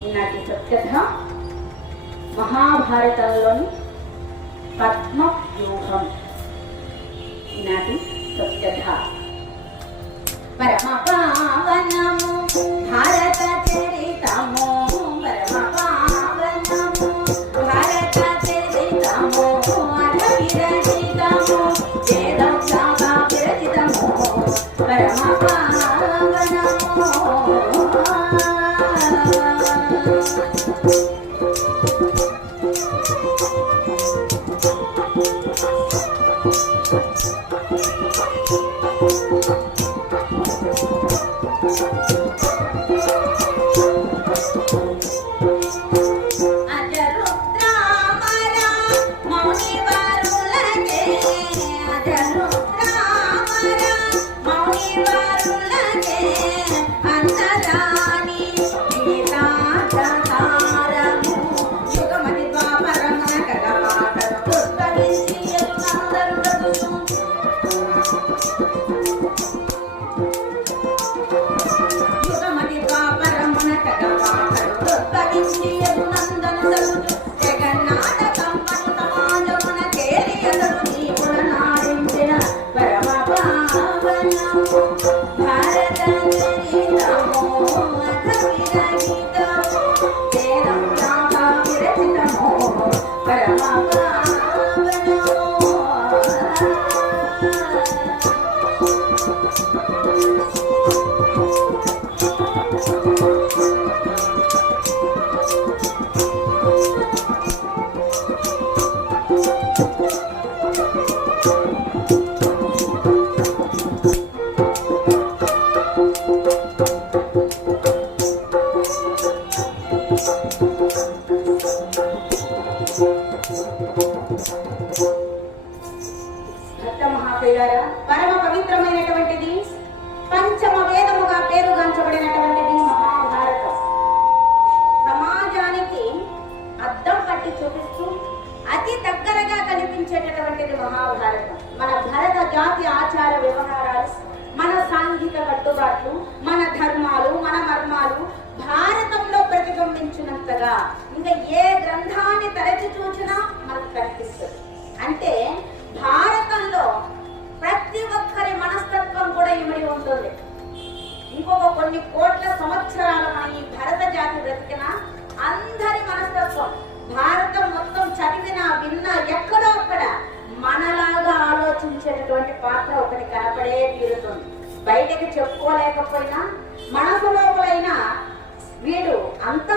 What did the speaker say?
ఈనాటి సత్కథ మహాభారతంలోని పద్మ వ్యూహం. ఈనాటి సత్కథ పరమ పావనము భారత చరితము, పరమ పావనము భారత చరితము, అధవిరచితము వేదం సాగా విరచితము, పరమ పావనము. పరమ పవిత్రమైనటువంటిది, పంచమ వేదముగా పేరుగాంచబడినటువంటిది మహాభారతం. సమాజానికి అద్దం పట్టి చూపిస్తూ అతి దగ్గరగా కనిపించేటటువంటిది మహాభారతం. మన భరత జాతి ఆచార వ్యవహారాలు, మన సాంఘిక కట్టుబాట్లు, మన ధర్మాలు, మన మర్మాలు భారతంలో ప్రతిబింబించినంతగా ఇంకా ఏ గ్రంథాన్ని తరచి చూసినా మనకు కనిపిస్తుంది. అంటే భారతంలో ప్రతి ఒక్కరి మనస్తత్వం కూడా ఇమిడి ఉంటుంది. ఇంకొక కొన్ని కోట్ల సంవత్సరాలు మన ఈ భరత జాతి బ్రతికిన అందరి మనస్తత్వం భారతం మొత్తం చదివినా విన్నా ఎక్కడో అక్కడ మనలాగా ఆలోచించేటటువంటి పాత్ర ఒకటి కనపడే తీరుతుంది. బయటకి చెప్పుకోలేకపోయినా మనసు లోపలైనా వీడు అంతా